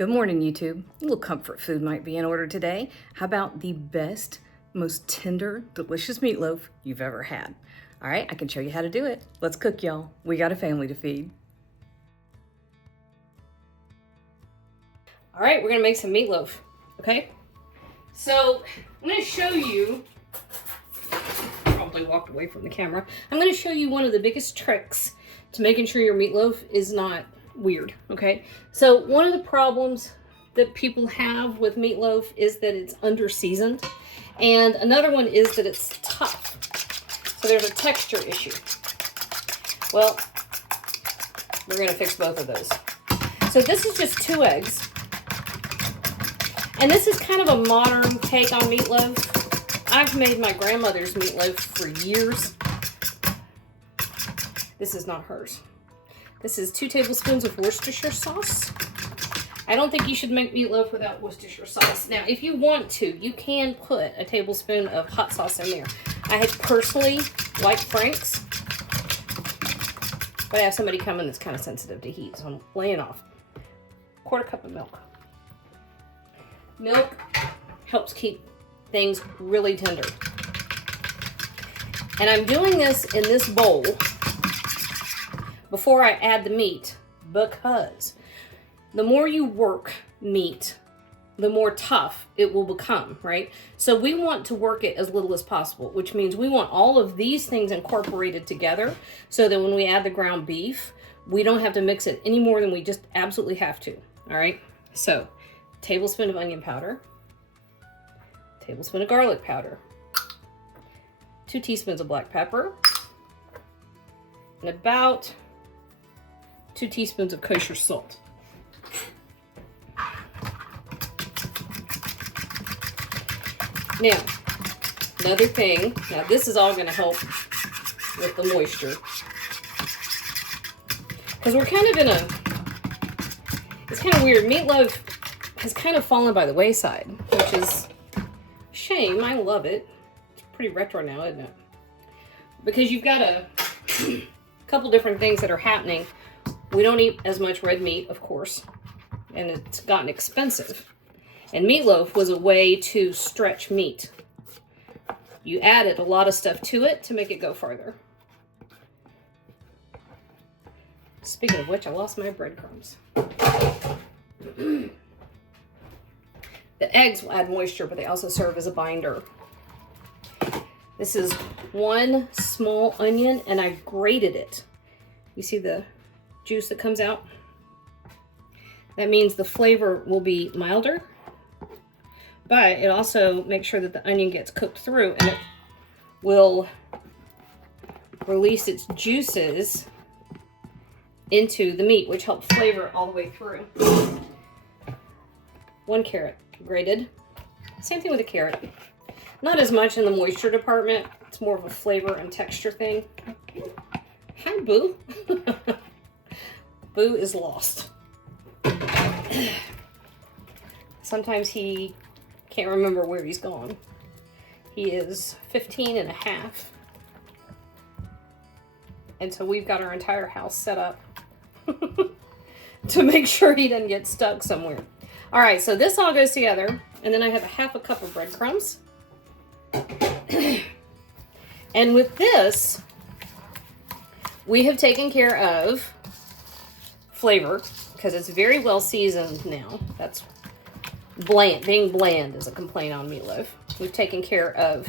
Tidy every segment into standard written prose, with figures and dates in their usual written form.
Good morning, YouTube. A little comfort food might be in order today. How about the best, most tender, delicious meatloaf you've ever had? All right, I can show you how to do it. Let's cook, y'all. We got a family to feed. All right, we're gonna make some meatloaf, okay? So I'm gonna show you, probably walked away from the camera. I'm gonna show you one of the biggest tricks to making sure your meatloaf is not weird, okay? So one of the problems that people have with meatloaf is that it's under-seasoned, and another one is that it's tough. So there's a texture issue. Well, we're gonna fix both of those. So this is just 2 eggs. And this is kind of a modern take on meatloaf. I've made my grandmother's meatloaf for years. This is not hers. This is 2 tablespoons of Worcestershire sauce. I don't think you should make meatloaf without Worcestershire sauce. Now, if you want to, you can put a tablespoon of hot sauce in there. I had personally liked Frank's, but I have somebody coming that's kind of sensitive to heat, so I'm laying off. 1/4 cup of milk. Milk helps keep things really tender. And I'm doing this in this bowl before I add the meat, because the more you work meat, the more tough it will become, right? So we want to work it as little as possible, which means we want all of these things incorporated together so that when we add the ground beef, we don't have to mix it any more than we just absolutely have to, all right? So, tablespoon of onion powder, tablespoon of garlic powder, 2 teaspoons of black pepper, and about 2 teaspoons of kosher salt. Now, another thing, now this is all going to help with the moisture, because we're kind of in a, it's kind of weird. Meatloaf has kind of fallen by the wayside, which is a shame. I love it. It's pretty retro now, isn't it? Because you've got a couple different things that are happening. We don't eat as much red meat, of course, and it's gotten expensive. And meatloaf was a way to stretch meat. You added a lot of stuff to it to make it go farther. Speaking of which, I lost my breadcrumbs. The eggs will add moisture, but they also serve as a binder. This is 1 small onion, and I grated it. You see the juice that comes out? That means the flavor will be milder, but it also makes sure that the onion gets cooked through, and it will release its juices into the meat, which helps flavor it all the way through. 1 carrot, grated. Same thing with a carrot. Not as much in the moisture department. It's more of a flavor and texture thing. Hi, Boo. Boo is lost. Sometimes he can't remember where he's gone. He is 15 and a half. And so we've got our entire house set up to make sure he doesn't get stuck somewhere. All right, so this all goes together. And then I have a 1/2 cup of breadcrumbs. And with this, we have taken care of flavor, because it's very well seasoned now. That's bland. Being bland is a complaint on meatloaf. We've taken care of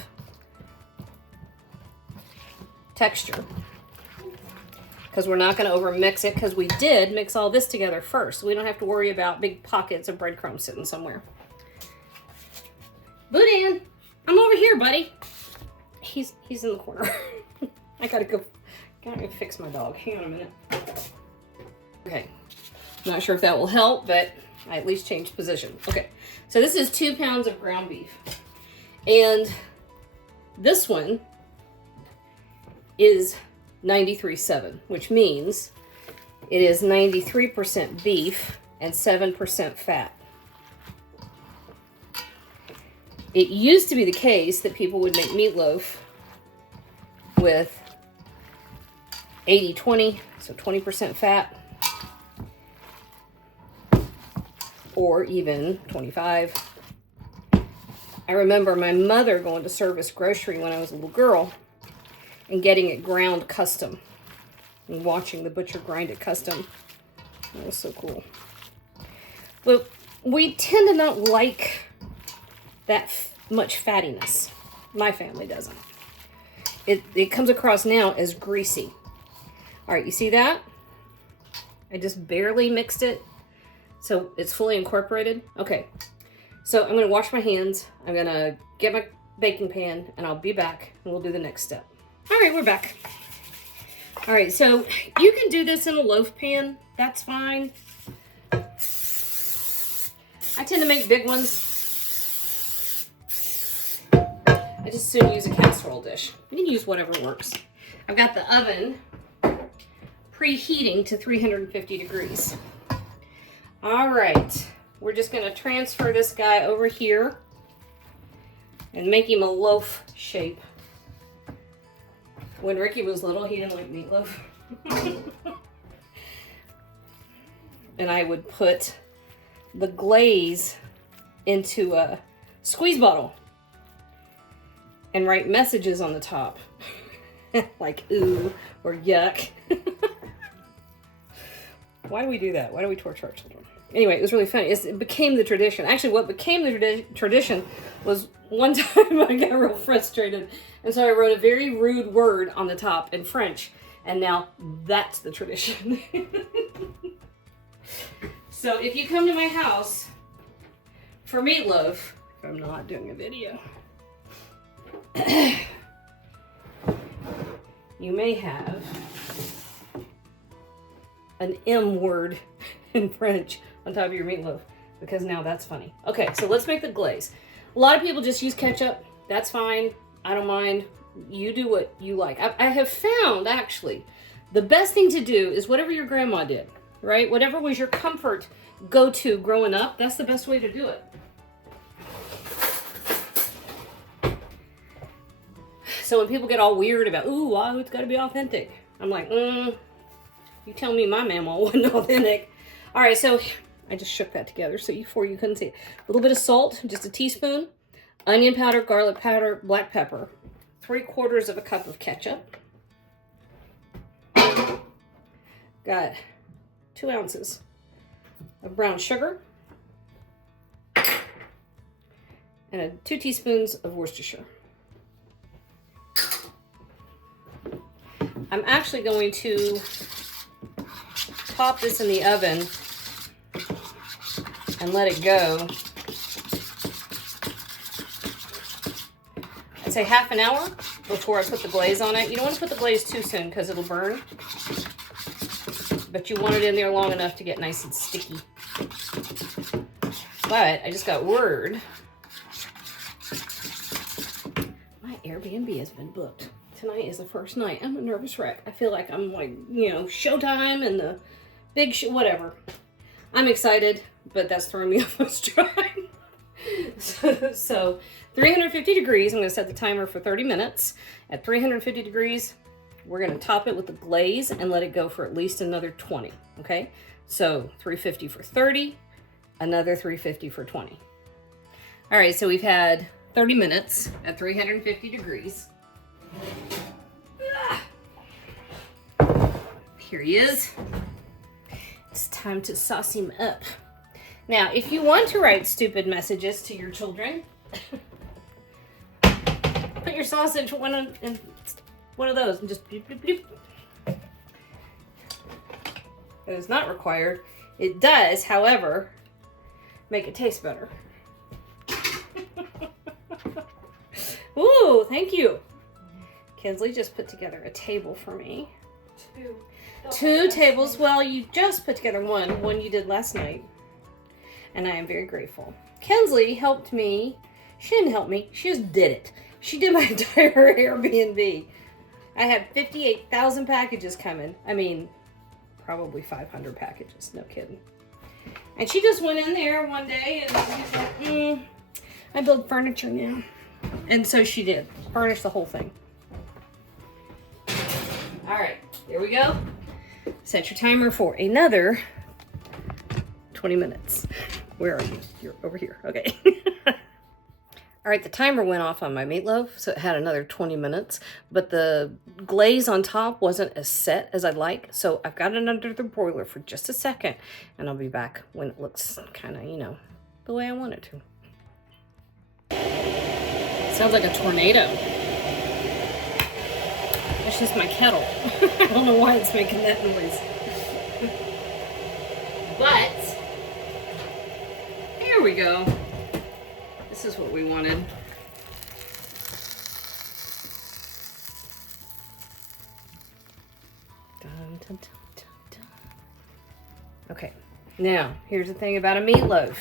texture, because we're not going to over mix it, because we did mix all this together first. So we don't have to worry about big pockets of breadcrumbs sitting somewhere. Boudin, I'm over here, buddy. He's in the corner. I gotta go fix my dog. Hang on a minute. Okay. Not sure if that will help, but I at least changed position. Okay. So this is 2 pounds of ground beef. And this one is 93.7, which means it is 93% beef and 7% fat. It used to be the case that people would make meatloaf with 80-20, so 20% fat, or even 25. I remember my mother going to Service Grocery when I was a little girl and getting it ground custom and watching the butcher grind it custom. That was so cool. But we tend to not like that much fattiness. My family doesn't. It comes across now as greasy. All right, you see that? I just barely mixed it so it's fully incorporated. Okay, so I'm gonna wash my hands. I'm gonna get my baking pan and I'll be back and we'll do the next step. All right, we're back. All right, so you can do this in a loaf pan. That's fine. I tend to make big ones. I just soon use a casserole dish. You can use whatever works. I've got the oven preheating to 350 degrees. All right, we're just gonna transfer this guy over here and make him a loaf shape. When Ricky was little, he didn't like meatloaf. And I would put the glaze into a squeeze bottle and write messages on the top. Like ooh or yuck. Why do we do that? Why do we torture our children? Anyway, it was really funny. It became the tradition. Actually, what became the tradition was one time I got real frustrated. And so I wrote a very rude word on the top in French. And now that's the tradition. So if you come to my house for meatloaf, if I'm not doing a video, you may have an M word in French on top of your meatloaf, because now that's funny. Okay, so let's make the glaze. A lot of people just use ketchup. That's fine. I don't mind. You do what you like. I have found, actually, the best thing to do is whatever your grandma did, right? Whatever was your comfort go-to growing up, that's the best way to do it. So when people get all weird about, ooh, wow, it's got to be authentic, I'm like, you tell me my mama wasn't authentic. All right, so I just shook that together so before you couldn't see it. A little bit of salt, just a teaspoon, onion powder, garlic powder, black pepper, 3/4 of a cup of ketchup. Got 2 ounces of brown sugar and 2 teaspoons of Worcestershire. I'm actually going to pop this in the oven and let it go. I'd say half an hour before I put the glaze on it. You don't want to put the glaze too soon because it'll burn. But you want it in there long enough to get nice and sticky. But I just got word. My Airbnb has been booked. Tonight is the first night. I'm a nervous wreck. I feel like I'm like, showtime and the big whatever. I'm excited, but that's throwing me off my stride. So 350 degrees, I'm going to set the timer for 30 minutes. At 350 degrees, we're going to top it with the glaze and let it go for at least another 20, okay? So 350 for 30, another 350 for 20. All right, so we've had 30 minutes at 350 degrees. Here he is. It's time to sauce him up. Now, if you want to write stupid messages to your children, put your sausage in one of those and just bloop, bloop, bloop. It is not required. It does, however, make it taste better. Ooh, thank you. Kinsley just put together a table for me. Two tables. Well, you just put together one you did last night. And I am very grateful. Kinsley helped me. She didn't help me. She just did it. She did my entire Airbnb. I had 58,000 packages coming. I mean, probably 500 packages. No kidding. And she just went in there one day and was like, I build furniture now. And so she did. Furnish the whole thing. All right, here we go. Set your timer for another 20 minutes. Where are you? You're over here. Okay. All right, the timer went off on my meatloaf, so it had another 20 minutes, but the glaze on top wasn't as set as I'd like, so I've got it under the broiler for just a second, and I'll be back when it looks kind of, you know, the way I want it to. Sounds like a tornado. It's just my kettle. I don't know why it's making that noise. But, here we go. This is what we wanted. Dun, dun, dun, dun, dun. Okay, now here's the thing about a meatloaf.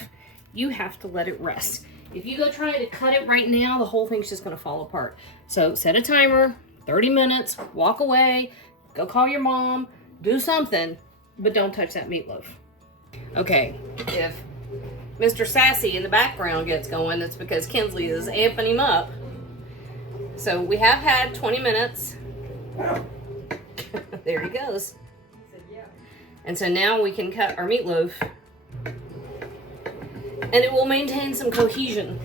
You have to let it rest. If you go try to cut it right now, the whole thing's just gonna fall apart. So set a timer, 30 minutes, walk away, go call your mom, do something, but don't touch that meatloaf. Okay, if Mr. Sassy in the background gets going, it's because Kinsley is amping him up. So we have had 20 minutes. There he goes. And so now we can cut our meatloaf. And it will maintain some cohesion.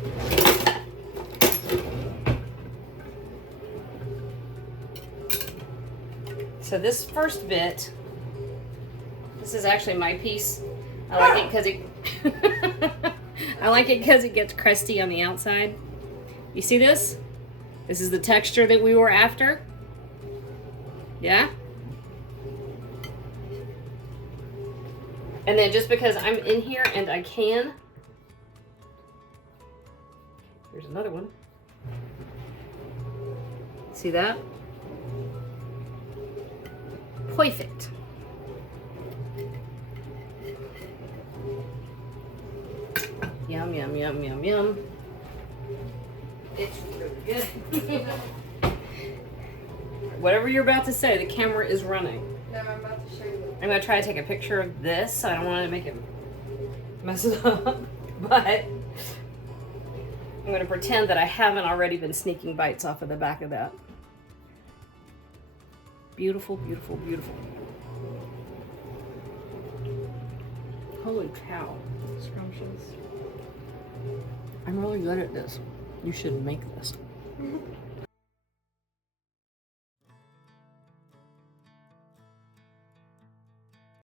So this first bit, this is actually my piece. I like it because it I like it because it gets crusty on the outside. You see this? This is the texture that we were after. Yeah? And then just because I'm in here and I can, here's another one. See that? Perfect. Yum, yum, yum, yum, yum. It's really good. Whatever you're about to say, the camera is running. No, I'm about to show you. I'm going to try to take a picture of this. I don't want to make it mess it up. But I'm going to pretend that I haven't already been sneaking bites off of the back of that. Beautiful, beautiful, beautiful. Holy cow. Scrumptious. I'm really good at this. You should make this.